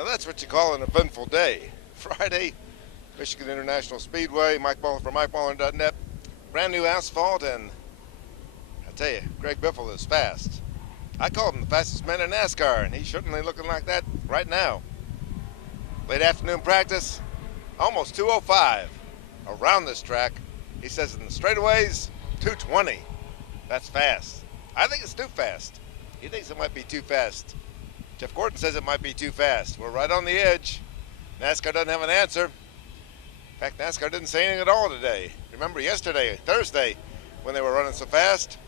Now that's what you call an eventful day. Friday, Michigan International Speedway, Mike Muller from MikeMuller.net. Brand new asphalt, and I tell you, Greg Biffle is fast. I called him the fastest man in NASCAR, and he's certainly looking like that right now. Late afternoon practice, almost 205 around this track. He says in the straightaways, 220. That's fast. I think it's too fast. He thinks it might be too fast. Jeff Gordon says it might be too fast. We're right on the edge. NASCAR doesn't have an answer. In fact, NASCAR didn't say anything at all today. Remember yesterday, Thursday, when they were running so fast,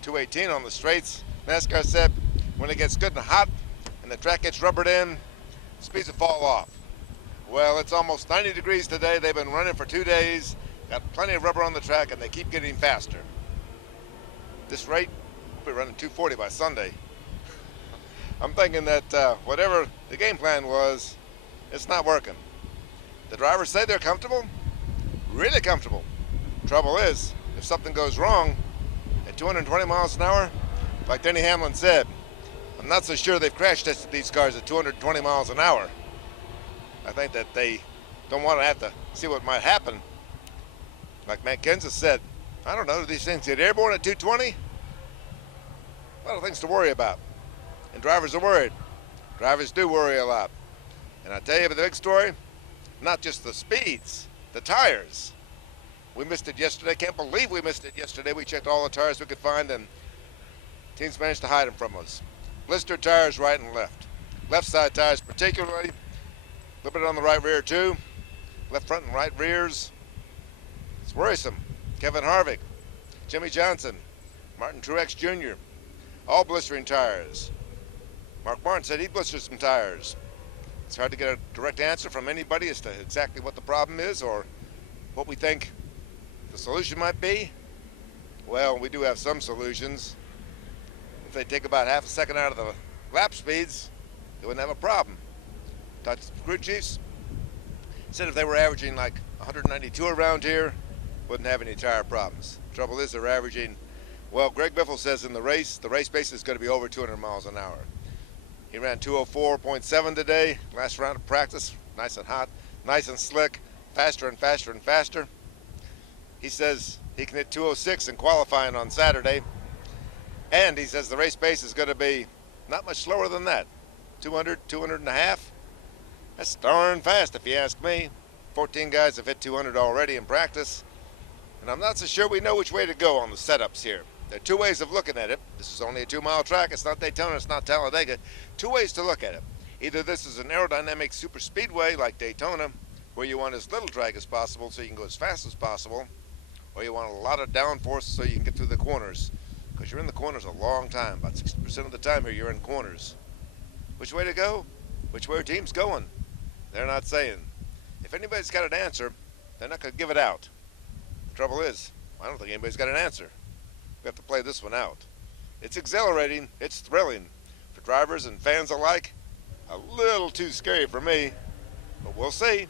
218 on the straights, NASCAR said when it gets good and hot and the track gets rubbered in, speeds will fall off. Well, it's almost 90 degrees today. They've been running for 2 days, got plenty of rubber on the track, and they keep getting faster. This rate, we'll be running 240 by Sunday. I'm thinking that whatever the game plan was, it's not working. The drivers say they're comfortable, really comfortable. Trouble is, if something goes wrong at 220 miles an hour, like Denny Hamlin said, I'm not so sure they've crash tested these cars at 220 miles an hour. I think that they don't want to have to see what might happen. Like Matt Kenseth said, I don't know, do these things get airborne at 220? A lot of things to worry about. And drivers are worried. Drivers do worry a lot. And I tell you the big story, not just the speeds, the tires. We missed it yesterday. Can't believe we missed it yesterday. We checked all the tires we could find, and teams managed to hide them from us. Blistered tires right and left. Left side tires particularly. A little bit on the right rear too. Left front and right rears. It's worrisome. Kevin Harvick, Jimmy Johnson, Martin Truex Jr., all blistering tires. Mark Martin said he blistered some tires. It's hard to get a direct answer from anybody as to exactly what the problem is or what we think the solution might be. Well, we do have some solutions. If they take about half a second out of the lap speeds, they wouldn't have a problem. Talked to the crew chiefs. Said if they were averaging like 192 around here, wouldn't have any tire problems. Trouble is they're averaging, well, Greg Biffle says in the race pace is going to be over 200 miles an hour. He ran 204.7 today, last round of practice, nice and hot, nice and slick, faster and faster and faster. He says he can hit 206 in qualifying on Saturday, and he says the race pace is going to be not much slower than that, 200, 200 and a half. That's darn fast if you ask me. 14 guys have hit 200 already in practice, and I'm not so sure we know which way to go on the setups here. There are two ways of looking at it. This is only a 2-mile track. It's not Daytona. It's not Talladega. Two ways to look at it. Either this is an aerodynamic super speedway like Daytona, where you want as little drag as possible so you can go as fast as possible, or you want a lot of downforce so you can get through the corners, because you're in the corners a long time. About 60% of the time here you're in corners. Which way to go? Which way are teams going? They're not saying. If anybody's got an answer, they're not going to give it out. The trouble is, I don't think anybody's got an answer. We have to play this one out. It's exhilarating, it's thrilling for drivers and fans alike. A little too scary for me, but we'll see.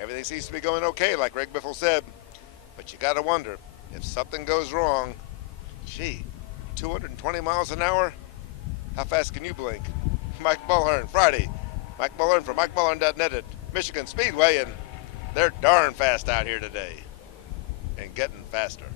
Everything seems to be going okay, like Greg Biffle said, but you gotta wonder, if something goes wrong, gee, 220 miles an hour? How fast can you blink? Mike Muller, Friday. Mike Muller from MikeMuller.net at Michigan Speedway, and they're darn fast out here today and getting faster.